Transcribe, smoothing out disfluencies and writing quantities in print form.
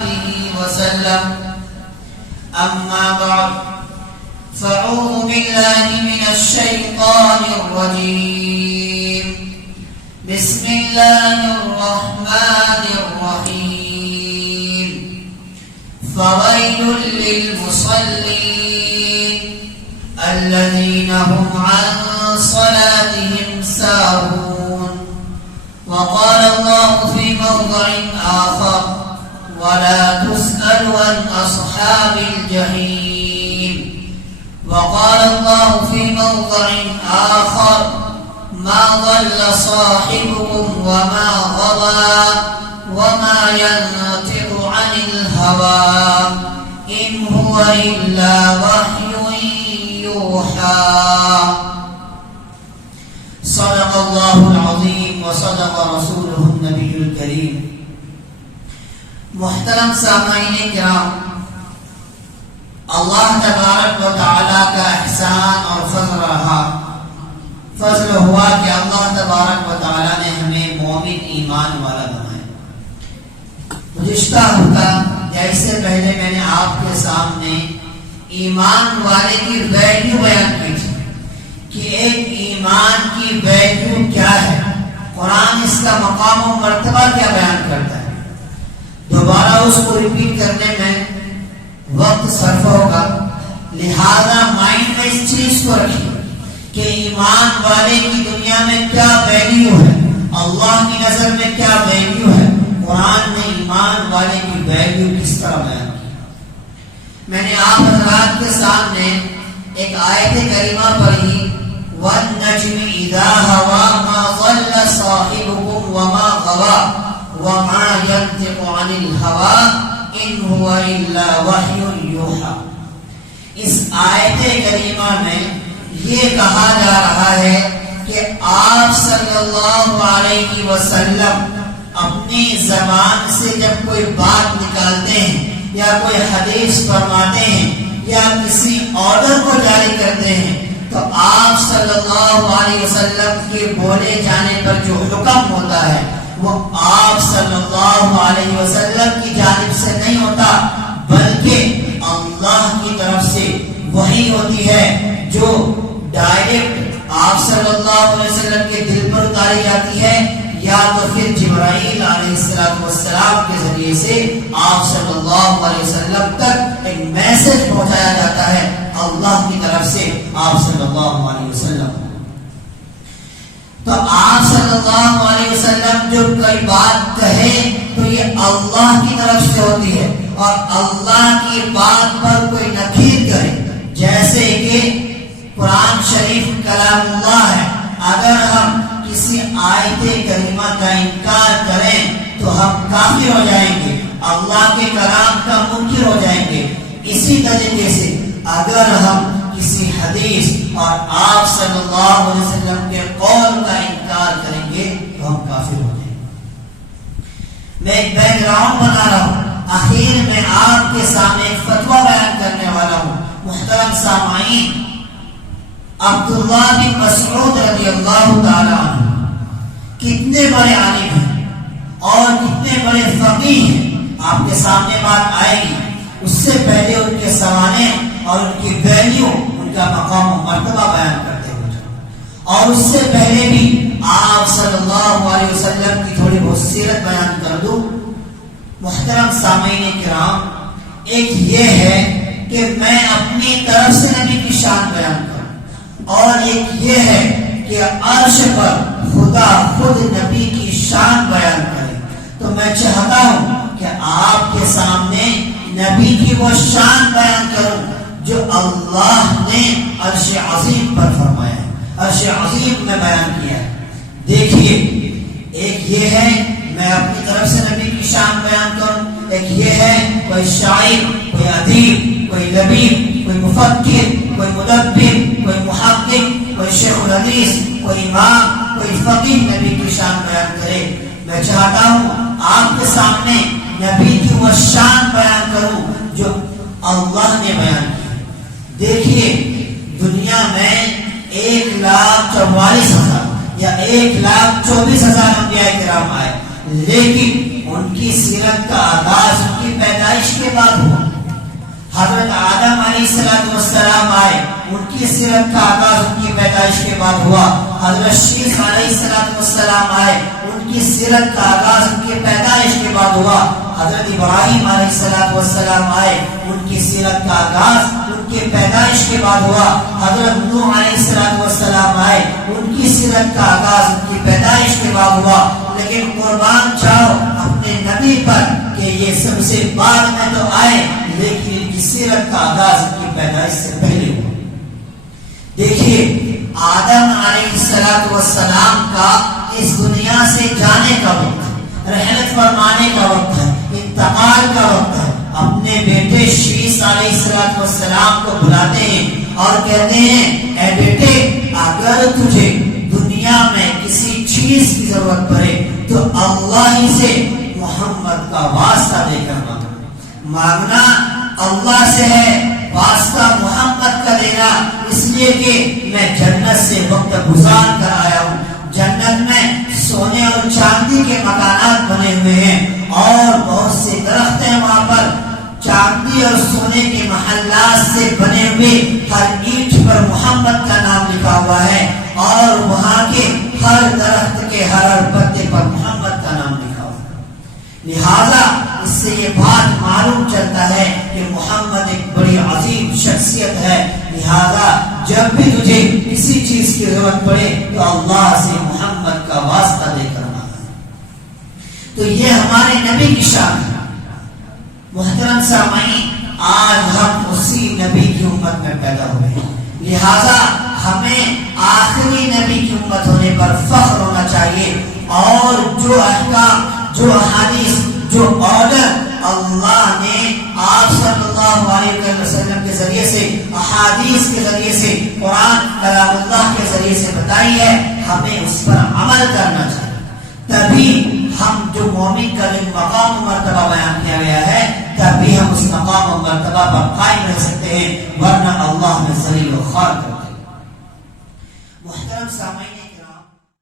وسلم أما بعد فأعوذ بالله من الشيطان الرجيم بسم الله الرحمن الرحيم فويل للمصلين الذين هم عن صلاتهم ساهون وقال الله في موضع آخر ولا تسأل عن أصحاب الجحيم وقال الله في موضع آخر ما ضل صاحبكم وما غوى وما ينطق عن الهوى إن هو إلا وحي يوحى صدق الله العظيم وصدق رسوله النبي الكريم. محترم سامعین کرام، اللہ تبارک و تعالی کا احسان اور فضل ہوا کہ اللہ تبارک و تعالی نے ہمیں مومن ایمان والا بنایا. گزشتہ ہفتہ جیسے پہلے میں نے آپ کے سامنے ایمان والے کی ویلیو بیان کی تھی کہ ایک ایمان کی ویلیو کیا ہے، قرآن اس کا مقام و مرتبہ کیا بیان کرتا ہے. دوبارہ اس کو ریپیٹ کرنے میں وقت صرف ہوگا، لہذا مائنڈ میں اس چیز کو رکھیے کہ ایمان والے کی دنیا میں کیا ویلیو ہے، اللہ کی نظر میں کیا ویلیو ہے، قرآن نے ایمان والے کی ویلیو کس طرح بیان کی. میں نے آپ حضرات کے سامنے ایک آیت کریمہ پڑھی، وَالنَّجْمِ إِذَا هَوَى مَا ضَلَّ صَاحِبُكُمْ وَمَا غَوَى وَمَا يَنطِقُ عَنِ الْهَوَى إِنْ هُوَ إِلَّا وَحْيٌ يُوحَى. اس آیت کریمہ میں یہ کہا جا رہا ہے کہ آپ صلی اللہ علیہ وسلم اپنی زبان سے جب کوئی بات نکالتے ہیں یا کوئی حدیث فرماتے ہیں یا کسی آرڈر کو جاری کرتے ہیں تو آپ صلی اللہ علیہ وسلم کے بولے جانے پر جو حکم ہوتا ہے وہ آپ صلی اللہ علیہ وسلم کی جانب سے نہیں ہوتا، بلکہ اللہ کی طرف سے وحی ہوتی ہے جو ڈائریکٹ آپ صلی اللہ علیہ وسلم کے دل پر اتاری جاتی ہے، یا تو پھر جبرائیل علیہ السلام کے ذریعے سے آپ صلی اللہ علیہ وسلم تک ایک میسج پہنچایا جاتا ہے اللہ کی طرف سے آپ صلی اللہ علیہ وسلم. تو آپ صلی اللہ علیہ وسلم جو کوئی بات کہے تو یہ اللہ کی طرف سے ہوتی ہے، اور اللہ کی بات پر کوئی نکیر کرے، جیسے کہ قرآن شریف کلام اللہ ہے، اگر ہم کسی آیت کریمہ کا انکار کریں تو ہم کافر ہو جائیں گے، اللہ کے کلام کا منکر ہو جائیں گے. اسی طریقے سے اگر ہم کسی حدیث اور آپ صلی اللہ علیہ وسلم کے قول کا انکار کریں گے تو ہم کافر ہو جائیں گے. میں ایک بیک گراؤنڈ بنا رہا ہوں، آخر میں آپ کے سامنے ایک فتویٰ بیان کرنے والا ہوں. محترم سامعین، عبداللہ بن مسعود رضی اللہ تعالی عنہ کتنے بڑے عالم ہیں اور کتنے بڑے فقیہ ہیں، آپ کے سامنے بات آئے گی. اس سے پہلے ان کے سوانے اور ان کی ویلیو، ان کا مقام و مرتبہ بیان کرتے ہوئے، اور اس سے پہلے بھی آپ صلی اللہ علیہ وسلم کی تھوڑی بہت سیرت بیان کر دوں. محترم سامعین کرام، ایک یہ ہے کہ میں اپنی طرف سے نبی کی شان بیان کروں، اور ایک یہ ہے کہ عرش پر خدا خود نبی کی شان بیان کرے. تو میں چاہتا ہوں کہ آپ کے سامنے نبی کی وہ شان بیان کروں جو اللہ نے عرش عظیم پر فرمایا ہے، عرش عظیم میں بیان کیا ہے. دیکھیے، ایک یہ ہے میں اپنی طرف سے نبی کی شان بیان کروں، ایک یہ ہے کوئی شاعر، کوئی ادیب، کوئی لبیب، کوئی مفکر، کوئی مدبر، کوئی محقق، کوئی شیخ الحدیث، کوئی امام، کوئی فقیہ نبی کی شان بیان کرے. میں چاہتا ہوں آپ کے سامنے نبی کی وہ شان بیان کروں جو اللہ نے بیان کی. دیکھیے، دنیا میں 1,44,000 یا 1,24,000 انبیاء کرام آئے، لیکن ان کی سیرت کا آغاز ان کی پیدائش کے بعد ہوا. حضرت آدم علیہ السلام آئے، ان کی سیرت کا آغاز ان کی پیدائش کے بعد ہوا. حضرت شیخ علیہ السلام آئے، ان کی سیرت کا آغاز ان کی پیدائش کے بعد ہوا. حضرت ابراہیم علیہ السلام آئے، ان کی سیرت کا آغاز ان کی پیدائش کے بعد ہوا. حضرت نوح علیہ السلام آئے، ان کی سیرت کا آغاز ان کی پیدائش کے بعد ہوا. لیکن قربان جاؤ اپنے نبی پر کہ یہ سب سے بعد میں تو آئے، لیکن ان کی سیرت کا آغاز ان کی پیدائش سے پہلے ہوا. دیکھیے آدم علیہ السلام کا اس دنیا سے جانے کا وقت، رحلت فرمانے کا وقت ہے، انتقال کا وقت ہے. اپنے بیٹے شیس علیہ السلام کو بلاتے ہیں اور کہتے ہیں اے بیٹے اگر تجھے دنیا میں کسی چیز کی ضرورت پڑے تو اللہ ہی سے محمد کا واسطہ دے کر مانگنا اللہ سے ہے، واسطہ محمد کا دینا. اس لیے کہ میں جنت سے وقت گزار کر آیا ہوں. جنت میں سونے اور چاندی کے مکانات بنے ہوئے ہیں اور بہت سے درخت ہیں وہاں پر. چاندی اور سونے کے محلات سے بنے ہوئے ہر اینٹ پر محمد کا نام لکھا ہوا ہے اور وہاں کے ہر درخت کے ہر پتے پر محمد کا نام لکھا ہوا ہے. لہذا اس سے یہ بات معلوم چلتا ہے کہ محمد ایک بڑی عظیم شخصیت ہے. لہذا جب بھی تجھے کسی چیز کی ضرورت پڑے تو اللہ سے محمد کا واسطہ دے کر مانگنا. تو یہ ہمارے نبی کی شان ہے. محترم سامعین، آج ہم اسی نبی کی امت میں پیدا ہوئے ہیں، لہذا ہمیں آخری نبی کی امت ہونے پر فخر ہونا چاہیے. اور جو احکام، جو احادیث، جو آرڈر اللہ نے آپ صلی اللہ علیہ وسلم کے ذریعے سے، احادیث کے ذریعے سے، قرآن کلام اللہ کے ذریعے سے بتائی ہے، ہمیں اس پر عمل کرنا چاہیے. تبھی ہم جو مومن کا جو مقام و مرتبہ بیان کیا گیا ہے، تبھی ہم اس مقام و مرتبہ پر قائم رہ سکتے ہیں، ورنہ اللہ میں ذلیل و خوار کر دے. محترم سامعین،